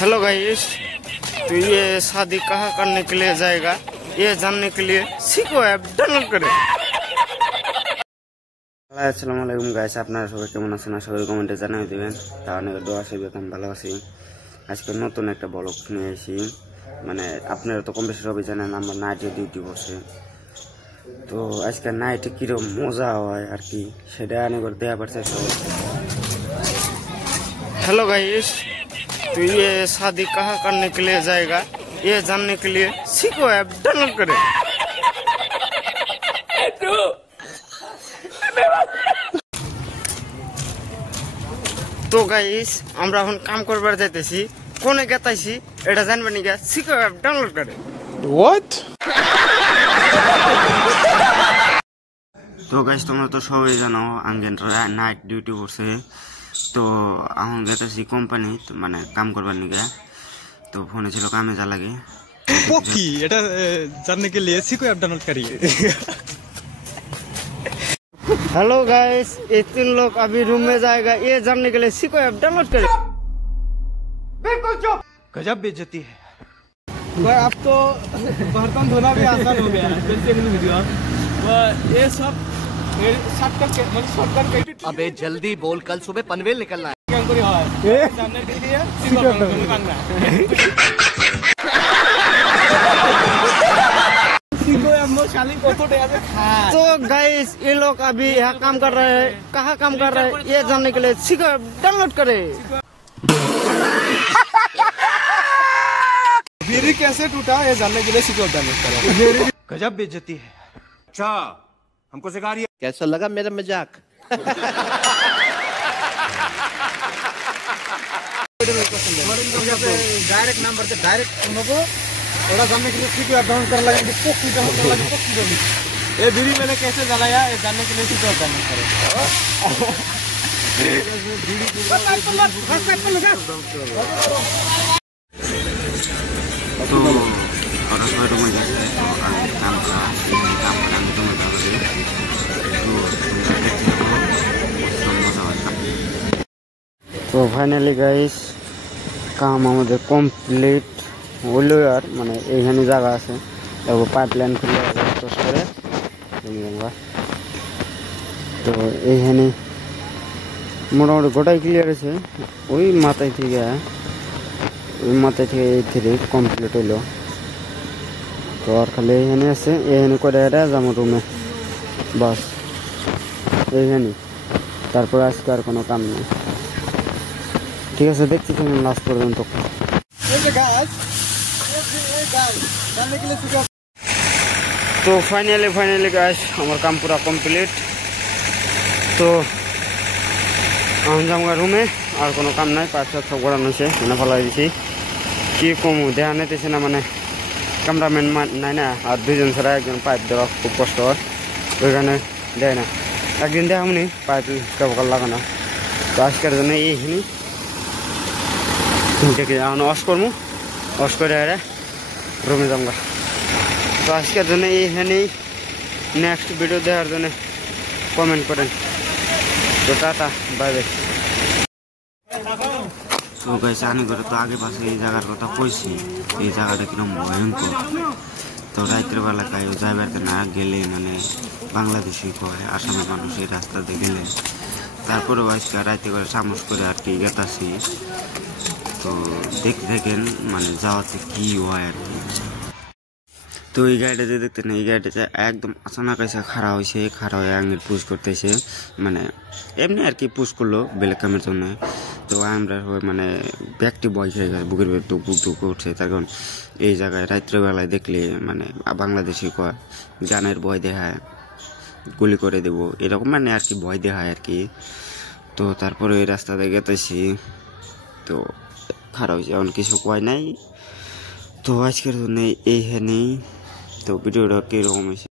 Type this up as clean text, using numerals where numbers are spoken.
Hello guys, तो ये शादी कहाँ करने के लिए जाएगा ये जानने के लिए सीखो ऐप डाउनलोड करें। আসসালামু আলাইকুম গাইস, আপনারা সবাই কেমন আছেন? আশা করি কমেন্টে জানিয়ে দিবেন। তার অনেক দোয়া আছে, আমি ভালো আছি। আজকে নতুন একটা ব্লগ নিয়ে এসেছি। মানে আপনারা তো কম বেশি সবাই জানেন আমার নাইটে ডিউটি বসে, তো আজকে নাইটে কিরকম মজা হয় আর কি সেটা অনেক দেওয়া পারছে সবাই। हेलो गाइस, तो ये शादी कहाँ करने के लिए जाएगा ये जानने के लिए सीखो ऐप डाउनलोड करें। तो गाइस আমরা এখন কাম করবার যাইতেছি, কোনে গেতাইছি এটা জানবেন না, সিকো অ্যাপ ডাউনলোড করে। What? তো গাইস তোমরা তো সবাই জানো আঙ্গেন নাইট ডিউটি করছে, তো এখন গেতেছি কোম্পানি মানে কাম করবার নিগে। তো ফোনে ছিল কামে যা লাগে पोकी এটা जानने के लिए सीको ऐप डाउनलोड करिए। हेलो गाइस, ये 3 लोग अभी रूम में जाएगा ये जानने के लिए सीको ऐप डाउनलोड करें। बिल्कुल चुप, गजब बेइज्जती है। अब तो बर्तन धोना भी आसान हो गया है। ये सब शॉर्टकट। अबे जल्दी बोल, कल सुबह पनवेल निकलना है। जानने के लिए सीको ऐप डाउनलोड करना है। तो गाइस ये लोग अभी यहाँ काम कर रहे हैं, कहाँ काम कर रहे हैं ये जानने के लिए सीको ऐप डाउनलोड करें। बीड़ी कैसे टूटा ये जानने के लिए सीको ऐप डाउनलोड करें। गजब बेइज्जती है। अच्छा, हमको सिखा रही है। कैसा लगा मेरा मजाक? डायरेक्ट नंबर से डायरेक्ट उनको थोड़ा जानने के लिए सीको ऐप डाउनलोड कर लगे। ये बीड़ी मैंने कैसे जलाया ये जानने के लिए सीको ऐप डाउनलोड करें। तो और सबाई रूम में जाते हैं, तो काम का আমি তো মজা হবে। তো ফাইনালি গাইস কাম আমাদের কমপ্লিট হইল। আর মানে এইখানে জায়গা আছে, তারপর পাইপ লাইন খুলে টোস করে তো এইখানে মোটামুটি গোটাই ক্লিয়ার আছে। ওই মাথায় থেকে এই থেকে কমপ্লিট হইল। তো আর খালি এইখানে আছে, এইখানে করে এটা যাবো রুমে বাস এইখানে। তারপর আজকে আর কোনো কাম নেই। ঠিক আছে, দেখছি তুমি লাস্ট পর্যন্ত। তো ফাইনালি গাইস আমার কাম পুরা কমপ্লিট। তো আমি যাবো রুমে, আর কোনো কাম নাই। পাইপ সব গড়ানো হয়েছে, মানে ফলাই দিছি। কি কমু দেখা নিতেছে না, মানে ক্যামেরাম্যান নাই না, আর 2 জন ছাড়া একজন পাইপ দেওয়া খুব কষ্ট হয়, ওইখানে দেয় না। একদিন দেখামনি পাইপ কেবল লাগানো। তো আজকের জন্য এইখানে দেখে এখন ওয়াশ করবো, ওয়াশ করে আরে রুমে যাবো। তো আজকের জন্য এইখানেই, নেক্সট ভিডিও দেখার জন্য কমেন্ট করেন। তো টাটা, বাই বাই। তো গাইস আমি করে তো আগে পাশে এই জায়গার কথা কইছি, এই জায়গাটা কিরকম ভয়ঙ্কর। তো রাতের বেলা কায়ও যাইবার না গেলে মানে বাংলাদেশি কয় আসামের মানুষ এই রাস্তাতে গেলে। তারপরেও আজকে রাতে করে সামস করে আর কি গেতাছি। তো দেখেন মানে যাওয়াতে কি হয় আর কি। তো এই গাড়িটা দেখতে না, এই গাড়িটা একদম আচানক এসে খাড়া হয়েছে, খাড়া হয়ে আঙের পুশ করতেছে, মানে এমনি আর কি পুশ করলো বেলেগ কামের জন্য। তো আমরা মানে ব্যাগটি বয় খেয়ে গেছে, বুকের ভেতর দুক উঠছে। তার কারণ এই জায়গায় রাত্রেবেলায় দেখলে মানে বাংলাদেশি কয় গানের ভয় দেখায়, গুলি করে দেবো এরকম মানে আর কি ভয় দেখায় আর কি। তো তারপরে এই রাস্তাতে গেতেছি, তো খারাপ হয়েছে, এমন কিছু কয় নাই। তো আজকের জন্য এইখানেই। তো ভিডিওটা কীরকম হয়েছে